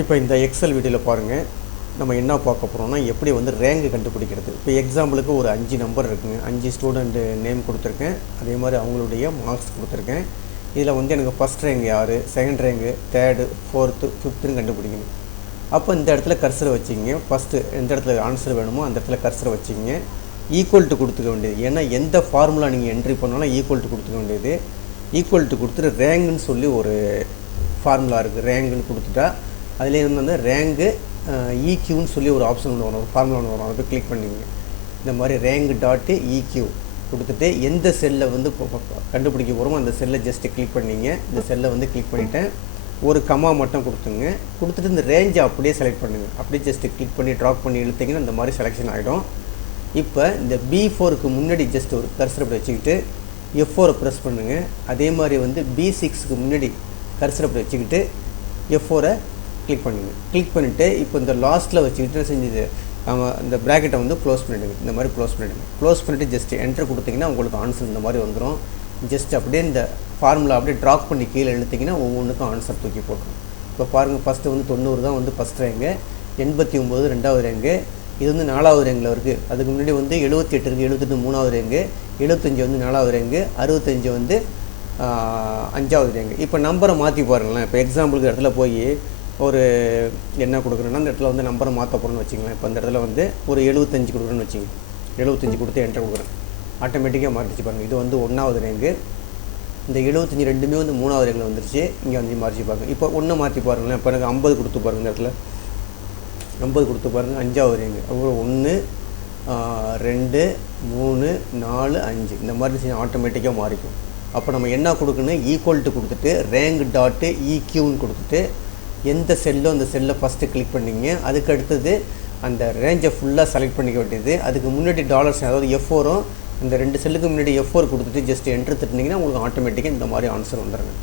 இப்போ இந்த எக்ஸல் வீடியோவில் பாருங்கள், நம்ம என்ன பார்க்க போகிறோம்னா எப்படி வந்து ரேங்க் கண்டுபிடிக்கிறது. இப்போ எக்ஸாம்பிளுக்கு ஒரு 5 நம்பர் இருக்குங்க, 5 ஸ்டூடெண்ட்டு நேம் கொடுத்துருக்கேன், அதே மாதிரி அவங்களுடைய மார்க்ஸ் கொடுத்துருக்கேன். இதில் வந்து எனக்கு ஃபஸ்ட் ரேங்க் யார், செகண்ட் ரேங்கு, தேர்டு, ஃபோர்த்து, ஃபிஃப்த்துன்னு கண்டுபிடிக்கணும். அப்போ இந்த இடத்துல கர்சரை வச்சுக்கிங்க. ஃபஸ்ட்டு எந்த இடத்துல ஆன்சர் வேணுமோ அந்த இடத்துல கர்சரை வச்சுக்கிங்க. ஈக்குவல் டு கொடுத்துக்க வேண்டியது, ஏன்னா எந்த ஃபார்முலா நீங்கள் என்ட்ரி பண்ணாலும் ஈக்குவல் டு கொடுத்துக்க வேண்டியது. ஈக்குவல் டு கொடுத்துட்டு ரேங்குன்னு சொல்லி ஒரு ஃபார்முலா இருக்குது. ரேங்குன்னு கொடுத்துட்டா அதிலே வந்து ரேங்கு ஈக்யூன்னு சொல்லி ஒரு ஆப்ஷன் ஒன்று வரும், ஒரு ஃபார்முலா ஒன்று வரும். அதை போய் கிளிக் பண்ணிங்க. இந்த மாதிரி ரேங்க் டாட்டு ஈக்யூ கொடுத்துட்டு எந்த செல்லை வந்து கண்டுபிடிக்க போகிறோமோ அந்த செல்லை ஜஸ்ட்டு கிளிக் பண்ணிங்க. இந்த செல்லை வந்து கிளிக் பண்ணிவிட்டேன், ஒரு கமா மட்டும் கொடுத்துங்க. கொடுத்துட்டு இந்த ரேஞ்சை அப்படியே செலக்ட் பண்ணுங்கள். அப்படியே ஜஸ்ட்டு கிளிக் பண்ணி ட்ராப் பண்ணி இழுத்திங்கன்னா இந்த மாதிரி செலெக்ஷன் ஆகிடும். இப்போ இந்த B4க்கு முன்னாடி ஜஸ்ட் ஒரு கர்சர் அப்படி வச்சுக்கிட்டு F4 ப்ரெஸ் பண்ணுங்கள். அதே மாதிரி வந்து B6க்கு முன்னாடி கர்சர் அப்படி வச்சுக்கிட்டு F4 கிளிக் பண்ணுங்க. கிளிக் பண்ணிவிட்டு இப்போ இந்த லாஸ்ட்டில் வச்சுக்கிட்டு செஞ்சது இந்த ப்ராக்கெட்டை வந்து க்ளோஸ் பண்ணிவிடுங்க. இந்த மாதிரி க்ளோஸ் பண்ணிவிடுங்க. க்ளோஸ் பண்ணிவிட்டு ஜஸ்ட் என்ட்ரு கொடுத்தீங்கன்னா உங்களுக்கு ஆன்சர் இந்த மாதிரி வந்துடும். ஜஸ்ட் அப்படியே இந்த ஃபார்முலா அப்படியே ட்ராப் பண்ணி கீழே இழுத்திங்கன்னா ஒவ்வொன்றுக்கும் ஆன்சர் தூக்கி போட்டுரும். இப்போ பாருங்கள், ஃபஸ்ட்டு வந்து 90 தான் வந்து ஃபஸ்ட் ரேங்கு, 89 ரெண்டாவது ரேங்கு, இது வந்து 4வது ரேங்கில் இருக்குது. அதுக்கு முன்னாடி வந்து 78 இருக்குது, 78 3வது ரேங்கு, 75 வந்து 4வது ரேங்கு, 65 வந்து 5வது ரேங்கு. இப்போ நம்பரை மாற்றி பாருங்களேன். இப்போ எக்ஸாம்பிளுக்கு இடத்துல போய் ஒரு என்ன கொடுக்குறேன்னா அந்த இடத்துல வந்து நம்பரை மாற்ற போகிறோன்னு வச்சுங்களேன். இப்போ அந்த இடத்துல வந்து ஒரு 75 கொடுக்குறேன்னு வச்சுங்க. 75 கொடுத்து என்ட்ரு கொடுக்குறேன், ஆட்டோமேட்டிக்காக மாறிடுச்சு பாருங்கள். இது வந்து 1வது ரேங்கு, இந்த 75 ரெண்டுமே வந்து 3வது ரேங்கில் வந்துருச்சு. இங்கே வந்து மாறிச்சு பாருங்கள். இப்போ ஒன்று மாற்றி பாருங்களேன். இப்போ எனக்கு 50 கொடுத்து பாருங்கள். இந்த இடத்துல 50 கொடுத்து பாருங்கள், 5வது ரேங்கு. அப்புறம் 1 2 3 4 5 இந்த மாதிரி ஆட்டோமேட்டிக்காக மாறிக்கும். அப்போ நம்ம என்ன கொடுக்கணும், ஈக்குவல் டு கொடுத்துட்டு ரேங்க் டாட்டு ஈக்யூன்னு கொடுத்துட்டு எந்த செல்லோ அந்த செல்லை ஃபஸ்ட்டு கிளிக் பண்ணிங்க. அதுக்கு அடுத்தது அந்த ரேஞ்சை ஃபுல்லாக செலக்ட் பண்ணிக்க வேண்டியது. அதுக்கு முன்னாடி டாலர்ஸ், அதாவது F4ம் அந்த 2 செல்லுக்கு முன்னாடி F4 கொடுத்துட்டு ஜஸ்ட் என்ட்ரு தட்டினீங்கன்னா உங்களுக்கு ஆட்டோமேட்டிக்காக இந்த மாதிரி ஆன்சர் வந்துடுங்க.